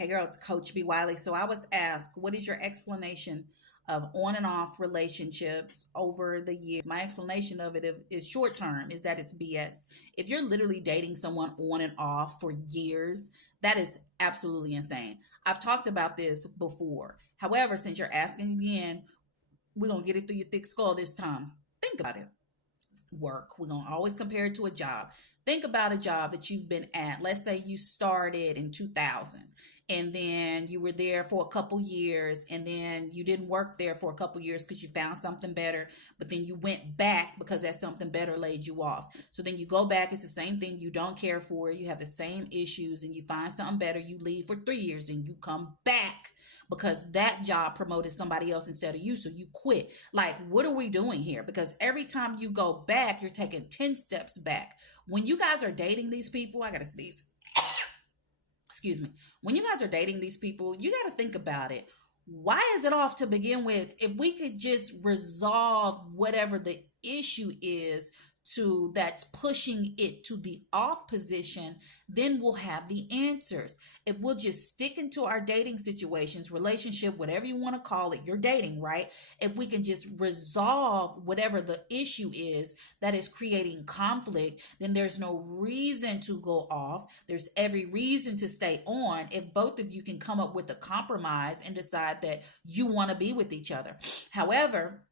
Hey girl, it's Coach B. Wiley. So I was asked, what is your explanation of on and off relationships over the years? My explanation of it is short term, is that it's BS. If you're literally dating someone on and off for years, that is absolutely insane. I've talked about this before. However, since you're asking again, we're going to get it through your thick skull this time. Think about it. Work. We're going to always compare it to a job. Think about a job that you've been at. Let's say you started in 2000 and then you were there for a couple years and then you didn't work there for a couple years because you found something better, but then you went back because that something better laid you off. So then you go back, it's the same thing, you don't care for it, you have the same issues, and you find something better, you leave for 3 years, then you come back because that job promoted somebody else instead of you. So you quit. Like, what are we doing here? Because every time you go back, you're taking 10 steps back. When you guys are dating these people, I got to sneeze. Excuse me. When you guys are dating these people, you got to think about it. Why is it off to begin with? If we could just resolve whatever the issue is to that's pushing it to the off position, then we'll have the answers. If we'll just stick into our dating situations, relationship, whatever you want to call it, you're dating, right? If we can just resolve whatever the issue is that is creating conflict, then there's no reason to go off. There's every reason to stay on if both of you can come up with a compromise and decide that you want to be with each other. However,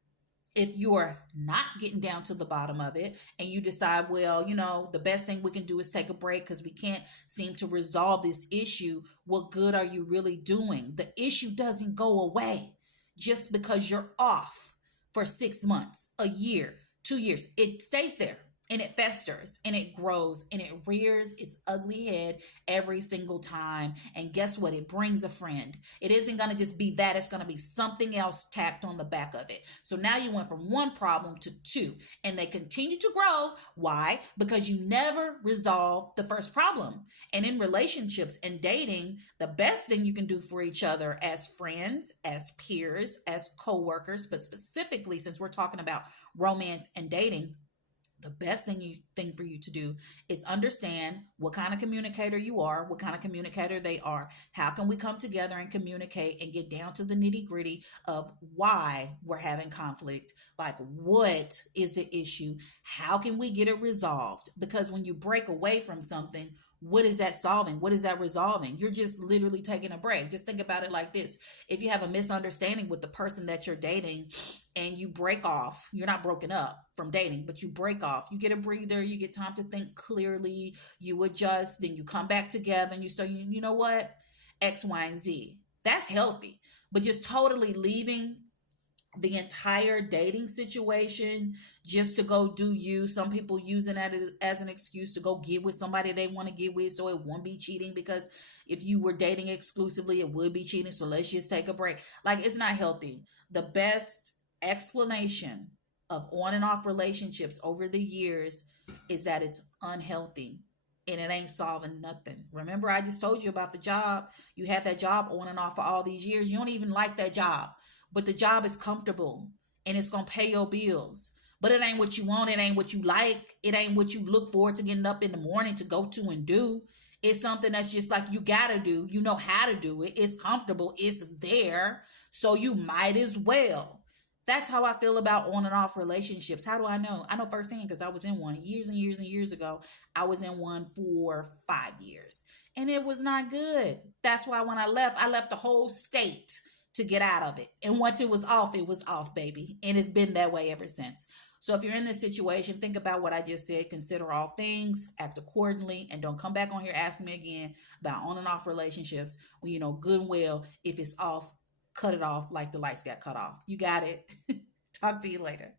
if you're not getting down to the bottom of it and you decide, well, the best thing we can do is take a break because we can't seem to resolve this issue, what good are you really doing? The issue doesn't go away just because you're off for 6 months, a year, 2 years. It stays there and it festers and it grows and it rears its ugly head every single time. And guess what? It brings a friend. It isn't going to just be that. It's going to be something else tacked on the back of it. So now you went from one problem to two and they continue to grow. Why? Because you never resolve the first problem. And in relationships and dating, the best thing you can do for each other as friends, as peers, as co-workers, but specifically since we're talking about romance and dating, the best thing for you to do is understand what kind of communicator you are, what kind of communicator they are. How can we come together and communicate and get down to the nitty gritty of why we're having conflict? Like, what is the issue? How can we get it resolved? Because when you break away from something, what is that solving? What is that resolving? You're just literally taking a break. Just think about it like this. If you have a misunderstanding with the person that you're dating and you break off, you're not broken up from dating, but you break off, you get a breather, you get time to think clearly, you adjust, then you come back together and you say, you know what? X, Y, and Z. That's healthy. But just totally leaving the entire dating situation just to go do you. Some people using that as an excuse to go get with somebody they want to get with so it won't be cheating, because if you were dating exclusively it would be cheating, so let's just take a break. Like, it's not healthy. The best explanation of on and off relationships over the years is that it's unhealthy and it ain't solving nothing. Remember, I just told you about the job. You had that job on and off for all these years. You don't even like that job, but the job is comfortable and it's going to pay your bills. But it ain't what you want. It ain't what you like. It ain't what you look forward to getting up in the morning to go to and do. It's something that's just like you got to do. You know how to do it. It's comfortable. It's there. So you might as well. That's how I feel about on and off relationships. How do I know? I know firsthand because I was in one years and years and years ago. I was in one for 5 years and it was not good. That's why when I left the whole state to get out of it. And once it was off, baby. And it's been that way ever since. So if you're in this situation, think about what I just said. Consider all things, act accordingly, and don't come back on here asking me again about on and off relationships when you know good and well if it's off, cut it off like the lights got cut off. You got it. Talk to you later.